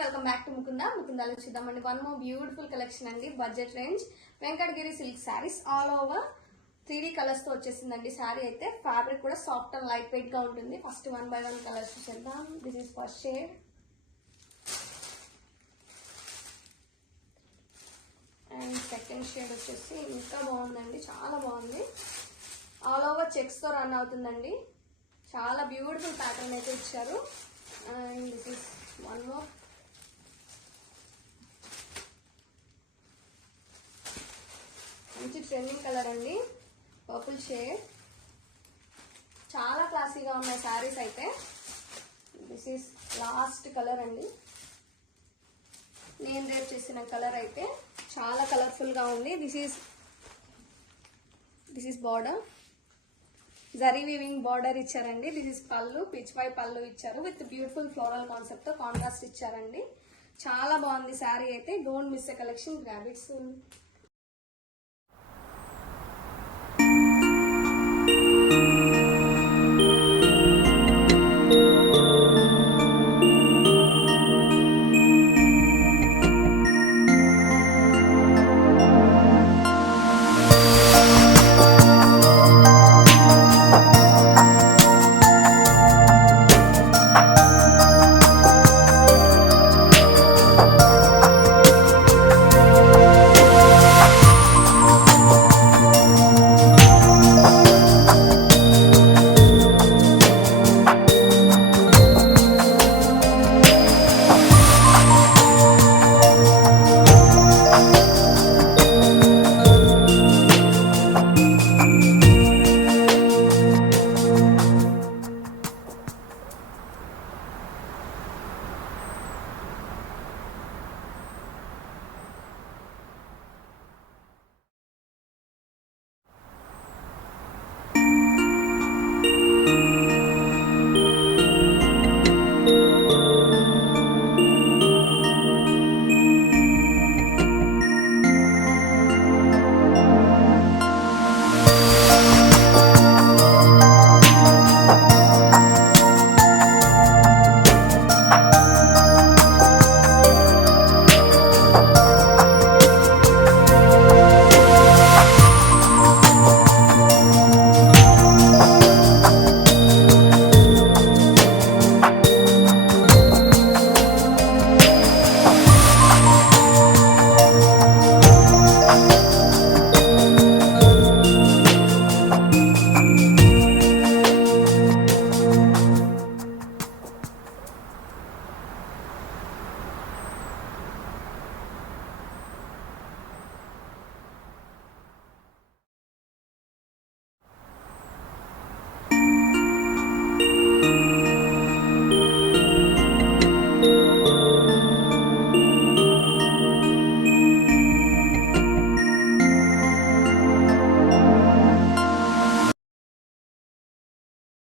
Welcome back to ముకుందాలో చూద్దామండి. One more beautiful collection అండి. Budget range Venkatagiri silk saris all over 3D colours తో వచ్చేసిందండి. శారీ అయితే ఫ్యాబ్రిక్ కూడా సాఫ్ట్ అండ్ లైట్ వెయిట్ గా ఉంటుంది. ఫస్ట్ 1 by 1 కలర్స్ చూద్దాం. This is first shade and second shade వచ్చేసి ఇంకా బాగుందండి, చాలా బాగుంది. ఆల్ ఓవర్ చెక్స్ తో రన్ అవుతుందండి. చాలా బ్యూటిఫుల్ ప్యాటర్న్ అయితే ఇచ్చారు. And this is one more. మంచి ట్రెండింగ్ కలర్ అండి, పర్పుల్ షేడ్. చాలా క్లాసీగా ఉన్నాయి శారీస్ అయితే. దిస్ ఈస్ లాస్ట్ కలర్ అండి. నేను రేపు చేసిన కలర్ అయితే చాలా కలర్ఫుల్ గా ఉంది. This is border, zari weaving border ఇచ్చారండి. దిస్ ఇస్ పళ్ళు, పిచ్ పై పళ్ళు ఇచ్చారు విత్ బ్యూటిఫుల్ ఫ్లోరల్ కాన్సెప్ట్ తో కాంట్రాస్ట్ ఇచ్చారండి. చాలా బాగుంది శారీ అయితే. Don't miss a collection, grab it soon.